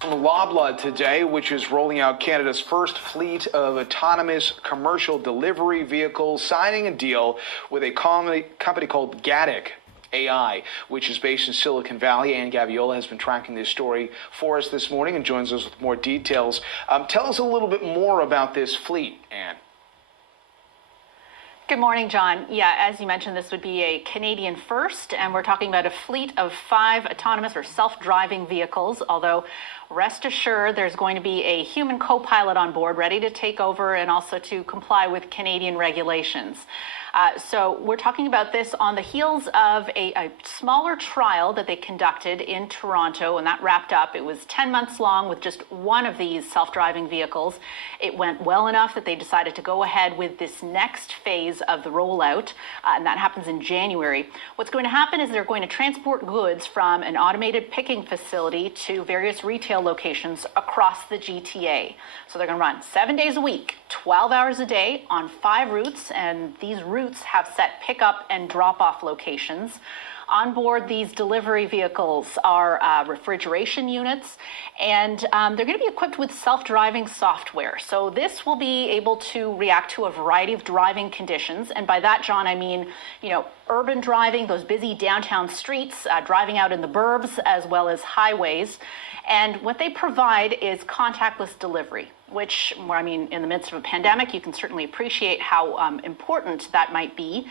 From Loblaws today, which is rolling out Canada's first fleet of autonomous commercial delivery vehicles, signing a deal with a company called Gatik AI, which is based in Silicon Valley. Anne Gaviola has been tracking this story for us this morning and joins us with more details. Tell us a little bit more about this fleet, Anne. Good morning, John. Yeah, as you mentioned, this would be a Canadian first, and we're talking about a fleet of 5 autonomous or self-driving vehicles, although rest assured there's going to be a human co-pilot on board ready to take over and also to comply with Canadian regulations. So we're talking about this on the heels of a smaller trial that they conducted in Toronto, and that wrapped up. It was 10 months long with just one of these self-driving vehicles. It went well enough that they decided to go ahead with this next phase of the rollout, and that happens in January. What's going to happen is they're going to transport goods from an automated picking facility to various retail locations across the GTA. So they're going to run 7 days a week, 12 hours a day on 5 routes, and these routes have set pickup and drop-off locations. On board these delivery vehicles are refrigeration units, and they're going to be equipped with self-driving software. So this will be able to react to a variety of driving conditions. And by that, John, I mean, urban driving, those busy downtown streets, driving out in the burbs, as well as highways. And what they provide is contactless delivery, which, in the midst of a pandemic, you can certainly appreciate how important that might be.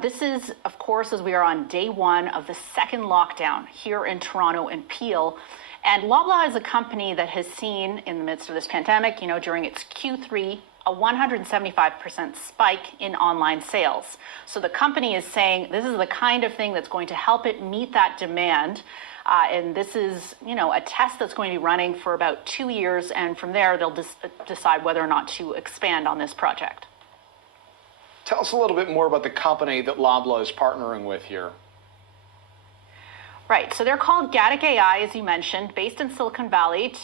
This is, of course, as we are on day 1 of the second lockdown here in Toronto and Peel. And Loblaws is a company that has seen, in the midst of this pandemic, during its Q3, a 175% spike in online sales. So the company is saying this is the kind of thing that's going to help it meet that demand. And this is, a test that's going to be running for about 2 years. And from there, they'll decide whether or not to expand on this project. Tell us a little bit more about the company that Loblaws is partnering with here. Right, so they're called Gatik AI, as you mentioned, based in Silicon Valley,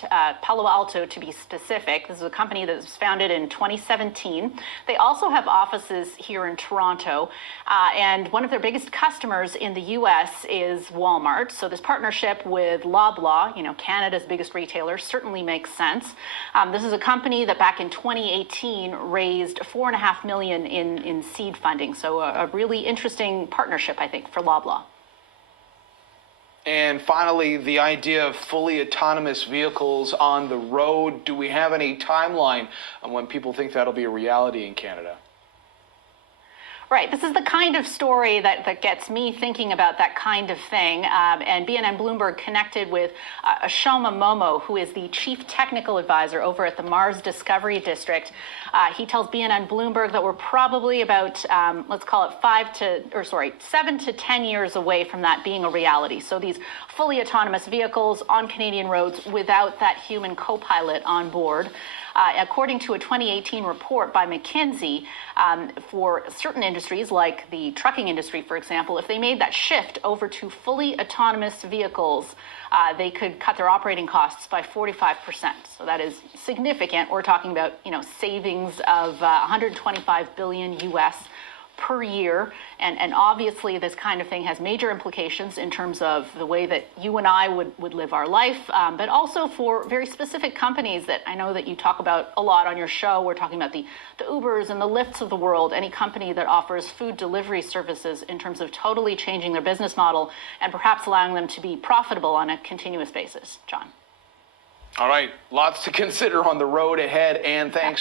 Palo Alto to be specific. This is a company that was founded in 2017. They also have offices here in Toronto, and one of their biggest customers in the U.S. is Walmart. So this partnership with Loblaws, Canada's biggest retailer, certainly makes sense. This is a company that back in 2018 raised $4.5 million in seed funding. So a really interesting partnership, I think, for Loblaws. And finally, the idea of fully autonomous vehicles on the road. Do we have any timeline on when people think that'll be a reality in Canada? Right. This is the kind of story that gets me thinking about that kind of thing. And BNN Bloomberg connected with Ashoma Momo, who is the chief technical advisor over at the Mars Discovery District. He tells BNN Bloomberg that we're probably about, let's call it 7 to 10 years away from that being a reality. So these fully autonomous vehicles on Canadian roads without that human co-pilot on board. According to a 2018 report by McKinsey, for certain industries like the trucking industry, for example, if they made that shift over to fully autonomous vehicles, they could cut their operating costs by 45%. So that is significant. We're talking about, savings of 125 billion US per year. And obviously this kind of thing has major implications in terms of the way that you and I would live our life, but also for very specific companies that I know that you talk about a lot on your show. We're talking about the Ubers and the Lyfts of the world, any company that offers food delivery services in terms of totally changing their business model and perhaps allowing them to be profitable on a continuous basis. John. All right, lots to consider on the road ahead, and thanks.